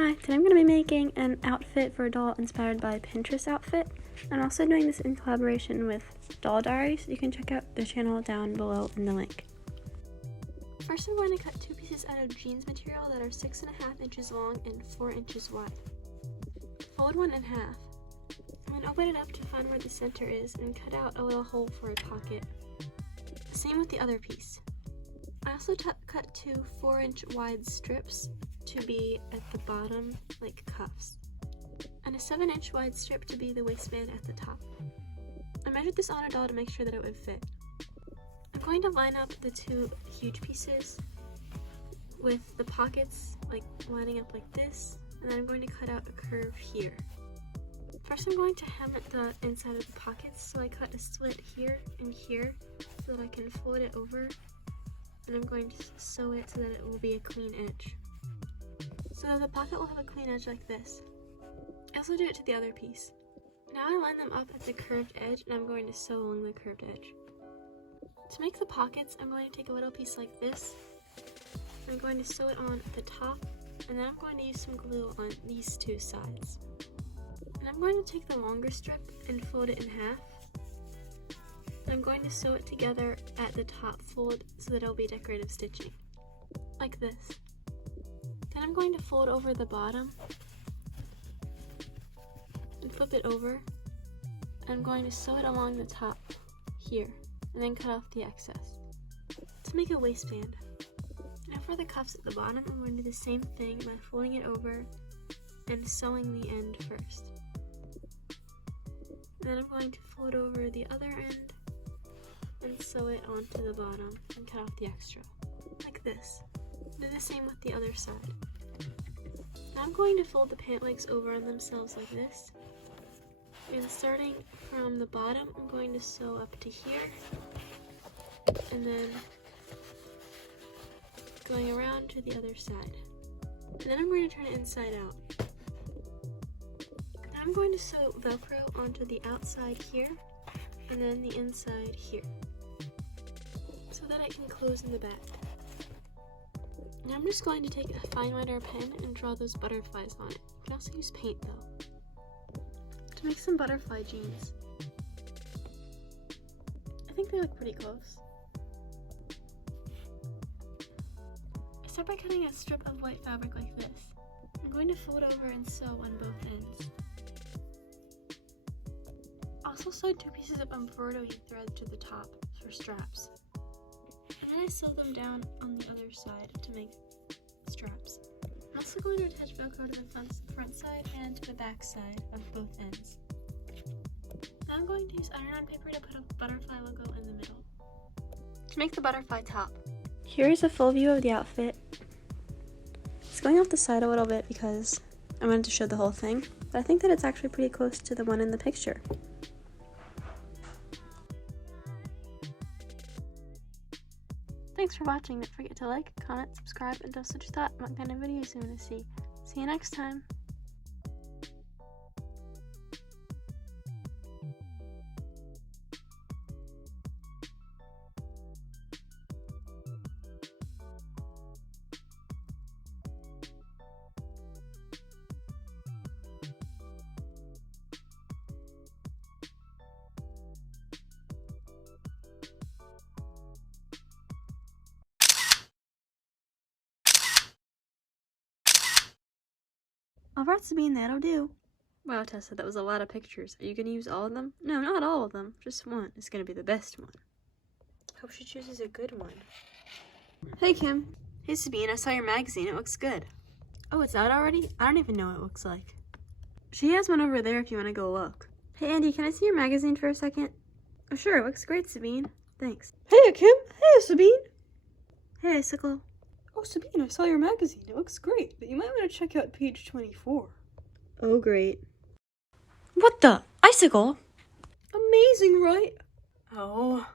Hi, today I'm going to be making an outfit for a doll inspired by Pinterest outfit. I'm also doing this in collaboration with Doll Diaries. You can check out their channel down below in the link. First I'm going to cut two pieces out of jeans material that are 6.5 inches long and 4 inches wide. Fold one in half. I'm going to open it up to find where the center is and cut out a little hole for a pocket. Same with the other piece. I also cut two 4-inch wide strips to be at the bottom like cuffs, and a 7-inch wide strip to be the waistband at the top. I measured this on a doll to make sure that it would fit. I'm going to line up the two huge pieces with the pockets like lining up like this, and then I'm going to cut out a curve here. First I'm going to hem at the inside of the pockets, so I cut a slit here and here so that I can fold it over, and I'm going to sew it so that it will be a clean edge. So the pocket will have a clean edge like this. I also do it to the other piece. Now I line them up at the curved edge, and I'm going to sew along the curved edge. To make the pockets, I'm going to take a little piece like this. I'm going to sew it on at the top, and then I'm going to use some glue on these two sides. And I'm going to take the longer strip and fold it in half. I'm going to sew it together at the top fold so that it'll be decorative stitching, like this. Then I'm going to fold over the bottom and flip it over. I'm going to sew it along the top here and then cut off the excess. To make a waistband. Now for the cuffs at the bottom, I'm going to do the same thing by folding it over and sewing the end first. Then I'm going to fold over the other end and sew it onto the bottom and cut off the extra, like this. Do the same with the other side. Now I'm going to fold the pant legs over on themselves like this, and starting from the bottom, I'm going to sew up to here, and then going around to the other side. And then I'm going to turn it inside out. Now I'm going to sew Velcro onto the outside here, and then the inside here, so that it can close in the back. Now I'm just going to take a fine liner pen and draw those butterflies on it. You can also use paint though, to make some butterfly jeans. I think they look pretty close. I start by cutting a strip of white fabric like this. I'm going to fold over and sew on both ends. I also sewed two pieces of embroidery thread to the top for straps. And then I sew them down on the other side to make straps. I'm also going to attach Velcro to the front side and to the back side of both ends. Now I'm going to use iron-on paper to put a butterfly logo in the middle. To make the butterfly top. Here's a full view of the outfit. It's going off the side a little bit because I wanted to show the whole thing, but I think that it's actually pretty close to the one in the picture. Thanks for watching. Don't forget to like, comment, subscribe, and tell us what you thought and what kind of videos you want to see. See you next time! Alright, Sabine, that'll do. Wow, Tessa, that was a lot of pictures. Are you going to use all of them? No, not all of them. Just one. It's going to be the best one. Hope she chooses a good one. Hey, Kim. Hey, Sabine, I saw your magazine. It looks good. Oh, it's out already? I don't even know what it looks like. She has one over there if you want to go look. Hey, Andy, can I see your magazine for a second? Oh, sure. It looks great, Sabine. Thanks. Hey, Kim. Hey, Sabine. Hey, Icicle. Oh, Sabine, I saw your magazine. It looks great, but you might want to check out page 24. Oh, great. What the? Icicle? Amazing, right? Oh.